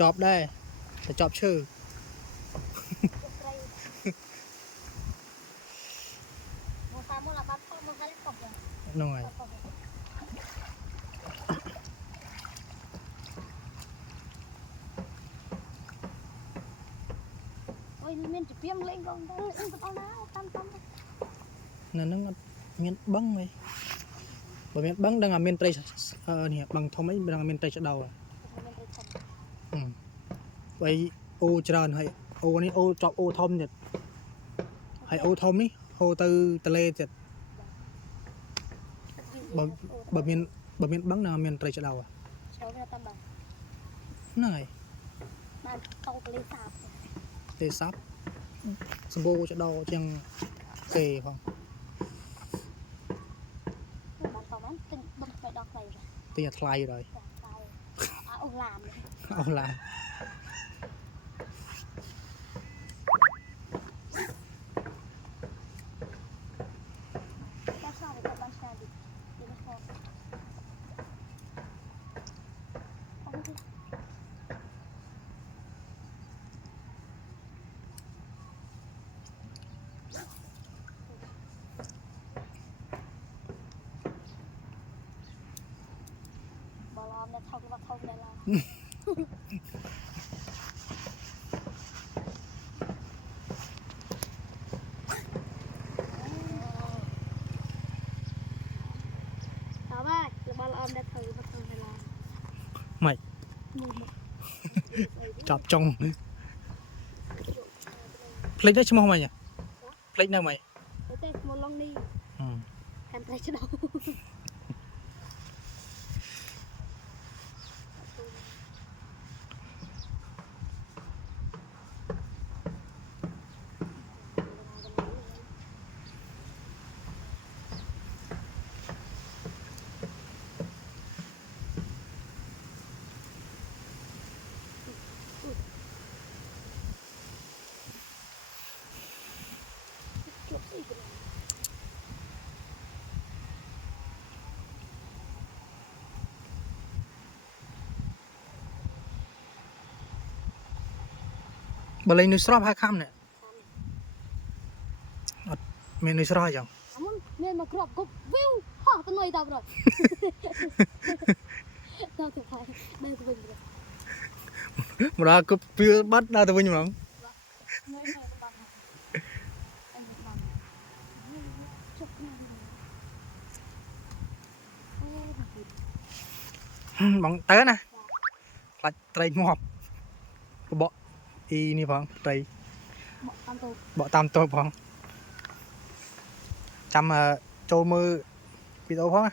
จอบได้แต่จอบชื่อหน่อยមានជាពីមលេងកងទៅអ៊ំទៅដល់ណាតាមតាម นั่นนั่งមានបឹងហីបើមានបឹងដឹងតែមានត្រីនេះបឹងធំអីដឹងតែមានត្រីឆ្ដោហើយអូច្រើនហើយអូនេះអូចប់អូធំទៀតហើយអូធំនេះហូរទៅទលេទៀតបើមានបឹងដឹងតែមានត្រីឆ្ដោចូលវាតាមបាន ហ្នឹងហើយ បានតោទលេសាប ទេសាប់សម្បូរឆ្ដោជាងគេផង បានតោហ្នឹងទិញបឹងទៅដល់ខ្លី ទិញឲ្យថ្លៃrồi អូឡាម អូឡាបានស្អាតបានស្អាតឌីនេះខោបលមនៅថោកមកថោកដែរឡើយ Đó ba, là ba là đã thử bắt đầu là mày chọc trong plate đó chứ mày nhỉ plate nào mày cái một lon đi làm tay chứ đâu bà lấy núi srop hai khăm nè mình núi srop chẳng nên mà crop cục view ha tao nói tao rồi tao thì phải đây của mình rồi mà ra cúp phía bắt ra từ bên nhung bằng té nè là trai ngọt bọ y ni phong trai bọ tam tô phong chăm trâu mưa bị đâu phong